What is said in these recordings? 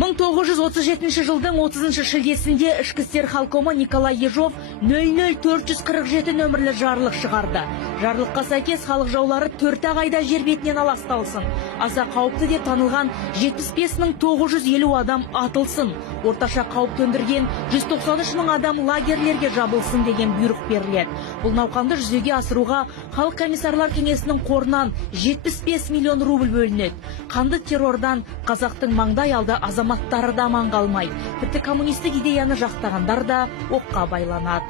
1937 жылдың 30 шілдесінде ішкі істер халкомы Николай Ежов 00447 нөмірлі жарлық шығарды. Жарлыққа сәйкес халық жаулары 4 айда жер бетінен аласталсын. Аса қауіпті деп танылған 75.950 адам атылсын. Орташа қауіп төндірген 193 мың адам лагерлерге жабылсын деген бұйрық беріледі. Бұл науқанды жүзеге асыруға халық комиссарлар кеңесінің қорынан 75 миллион рубль бөлінеді. Қанды террордан қазақтың маңдай алды азаматтары да аман қалмайды. Тіпті коммунистік идеяны жақтағандар да оққа байланады.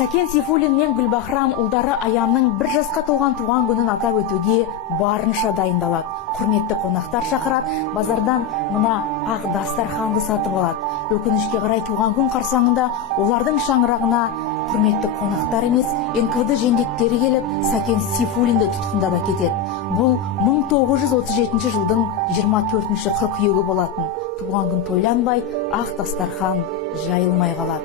Сәкен Сейфуллин мен Гүлбахрам ұлдары Аянның 1 жасқа толған туған күнін атап өтуге барынша дайындалады. Құрметті қонақтар шақырады, базардан мына ақ дастарханды сатып алады. Өкінішке қарай туған күн қарсаңында олардың шаңырағына құрметті қонақтар емес, НКВД жендеттері келіп, Сәкен Сейфуллинді тұтқындап әкетеді. Бұл 1937 жылдың 24 қыркүйегі болатын. Туған күн тойланбай, ақ дастархан жайылмай қалады.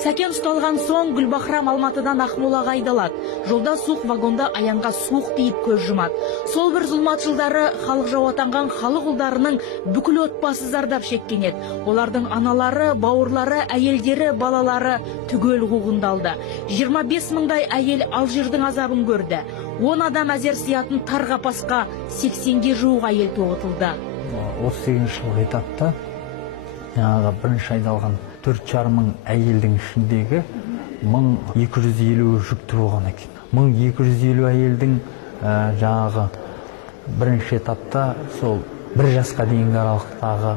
Сәкен ұсталған соң Гүлбахрам Алматыдан Ақмолаға айдалады. Жолда суық вагонда Аянға суық тиіп көз жұмады. Сол бір зұлмат жылдары халық жау атанған халық ұлдарының бүкіл отбасы зардап шеккен еді. Олардың аналары, бауырлары, әйелдері, балалары түгел қуғындалды. 25 мыңдай әйел Алжирдің азабын көрді. 10 адам әзер сиятын тар қапасқа 80-ге жуық әйел тоғытылды. 38 жылғы этапта бірінші айдалған 4,5 мың әйелдің ішіндегі 1250 жүкті болған екен. 1250 әйелдің жаңағы бірінші этапта сол 1 жасқа дейінгі аралықтағы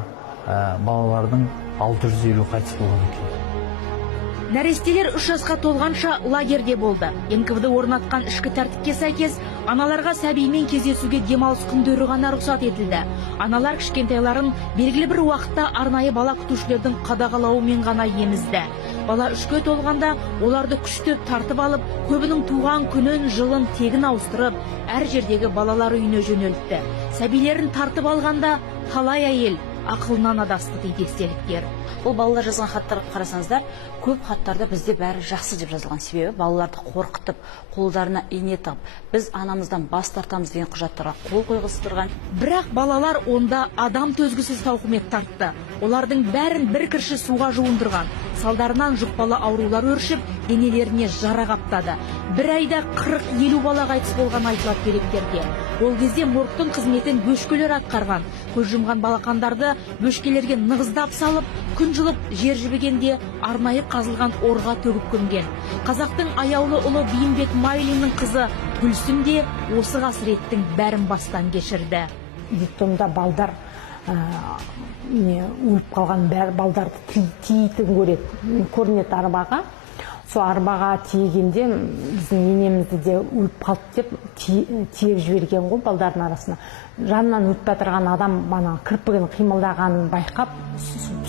балалардың 650 қайтыс болған екен. Нәрестелер 3 жасқа толғанша лагерде болды. НКВД орнатқан ішкі тәртіпке сәйкес аналарға сәбимен кездесуге демалыс күндері ғана рұқсат етілді. Аналар кішкентайларын белгілі бір уақытта арнайы бала күтушілердің қадағалауымен ғана емізді. Бала 3-ке толғанда оларды күштеп тартып алып, көбінің туған күнін, жылын тегін ауыстырып, әр жердегі балалар үйіне жөнелтті. Сәбилерін тартып алғанда талай әйел ақылынан адасты дейді естеліктер. Бұл балалар жазған хаттарға қарасаңыздар, көп хаттарда бізде бәрі жақсы деп жазылған. Себебі балаларды қорқытып, қолдарына ине тағып, біз анамыздан бас тартамыз деген құжаттарға қол қойғыздырған. Бірақ балалар онда адам төзгісіз тауқымет тартты. Олардың бәрін бір кірші суға жуындырған. Салдарынан жұқпалы аурулар өршіп, денелеріне жара қаптады. Бір айда 40-50 бала қайтыс болған айтылады деректерде. Ол кезде моргтың қызметін бөшкелер атқарған. Көз жұмған балақандарды бөшкелерге нығыздап салып, күн жылып жер жібігенде арнайы қазылған орға төгіп көмген. Қазақтың аяулы ұлы Бейімбет Майлиннің қызы Гүлсім де осы қасіреттің бәрін бастан кешірді. Детдомда балдар өліп қалған бәр балдарды тиітін көрінеді арбаға. Сол арбаға тиегенде біздің енемізді де өліп қалды деп тиеп жіберген ғой балдардың арасына. Жанынан өтіп жатырған адам кірпігін қимылдағанын байқап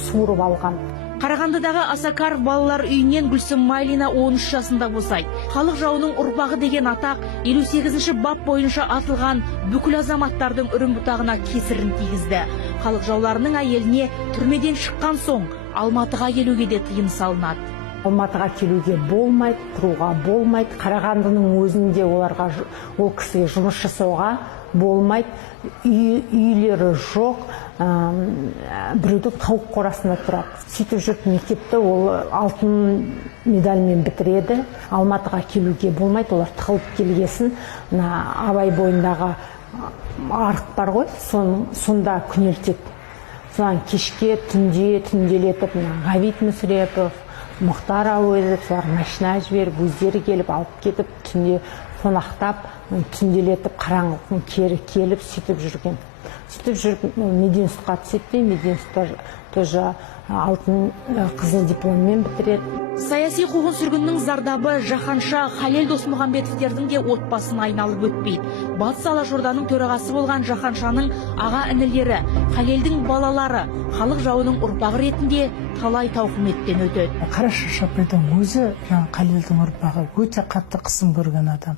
суырып алған. Қарағандыдағы Асакаров балалар үйінен Гүлсім Майлина 13 жасында босайды. Халық жауының ұрпағы деген атақ 58-ші бап бойынша атылған бүкіл азаматтардың үрім бұтағына кесірін тигізді. Халық жауларының әйеліне түрмеден шыққан соң Алматыға келуге де тыйым салынады. Алматыға келуге болмайды, тұруға болмайды. Қарағандының өзінде оларға ол кісіге жұмыс жасауға болмайды. Үйлері жоқ, біреудің тауық қорасында тұрады. Сөйтіп жүріп мектепті ол алтын медальмен бітіреді. Алматыға келуге болмайды, олар тығылып келгесін. Абай бойындағы арық бар ғой, сонда күнелтеді. Содан кешке түнделетіп, Ғабит Мүсірепов, Мұхтар Әуезов, солар машина жіберіп, өздері келіп, алып кетіп, түнде қонақтап, түнделетіп, қараңғылықтың кері келіп, сөйтіп жүрген. Сөйтіп жүріп, Мединститутқа түседі, Мединститутта тоже алтын қызыл дипломмен бітіреді. Саяси қуғын сүргіннің зардабы Жаһанша Халел Досмұхамбетовтердің де отбасын айналып өтпейді. Батыс Алашорданың төрағасы болған Жаһаншаның аға інілері, Халелдің балалары, халық жауының ұрпағы ретінде талай тауқыметтен өтеді. Қараша Шапайдың өзі Халелдің ұрпағы өте қатты қысым көрген адам.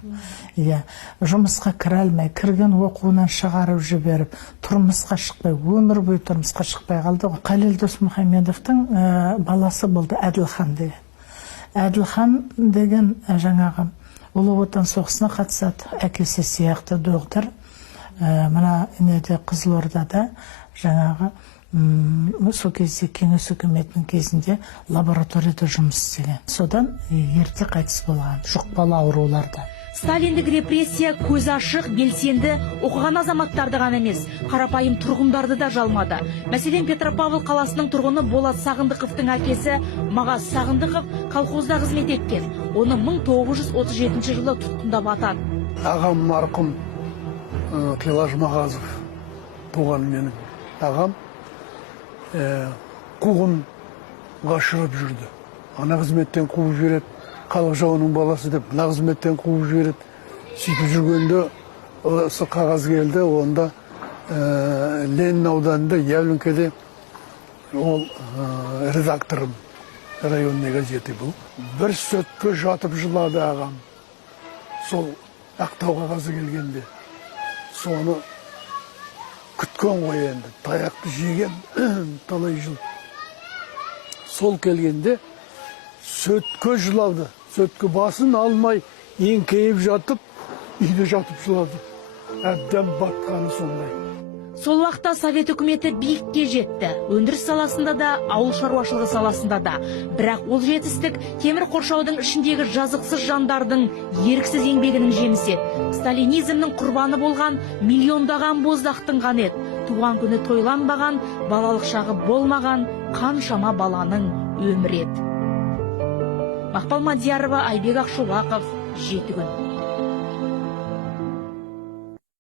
Жұмысқа кіре алмай, кірген оқуынан шығарып жіберіп, тұрмысқа шықпай, өмір бойы тұрмысқа шықпай қалды. Халел Досмұхамбетовтың баласы болды Әділхан деген. Әділхан деген жаңағы Ұлы Отан соғысына қатысады. Әкесі сияқты доғдыр. Мына Қызылордада жаңағы сол кезде кеңес үкіметінің кезінде лабораторияда жұмыс істеген. Содан ерте қайтыс болған жұқпалы аурулардан. Сталиндік репрессия көз ашық, белсенді, оқыған азаматтарды ғана емес, қарапайым тұрғындарды да жалмады. Мәселен, Петропавл қаласының тұрғыны Болат Сағындықовтың әкесі Мағаз Сағындықов колхозда қызмет еткен. Оны 1937 жылы тұтқындап атады. Ағам марқұм Қилаш Мағазов туған менің ағам қуғынға шығып жүрді. Ана қызметтен қуып жібереді. Халық жауының баласы деп, мына қызметтен қуып жібереді. Сөйтіп жүргенде осы қағаз келді, онда Ленин ауданында Явленкеде ол редакторым районный газеті бұл. Бір сөтке жатып жылады ағам. Сол ақтау қағазы келгенде. Соны күткен ғой енді. Таяқты жеген талай жыл. Сол келгенде сөтке жылады. Сөтке басын алмай, еңкейіп жатып, үйде жатып жылады. Әбден батқаны сондай. Сол уақытта Совет үкіметі биікке жетті. Өндіріс саласында да, ауыл шаруашылығы саласында да. Бірақ ол жетістік темір қоршаудың ішіндегі жазықсыз жандардың еріксіз еңбегінің жемісі. Сталинизмнің құрбаны болған миллиондаған боздақтың ғана еді. Туған күні тойланбаған, балалық шағы болмаған қаншама баланың өмірі еді. Мақпал Мадиярова, Айбек Ақшолақов, Жеті күн.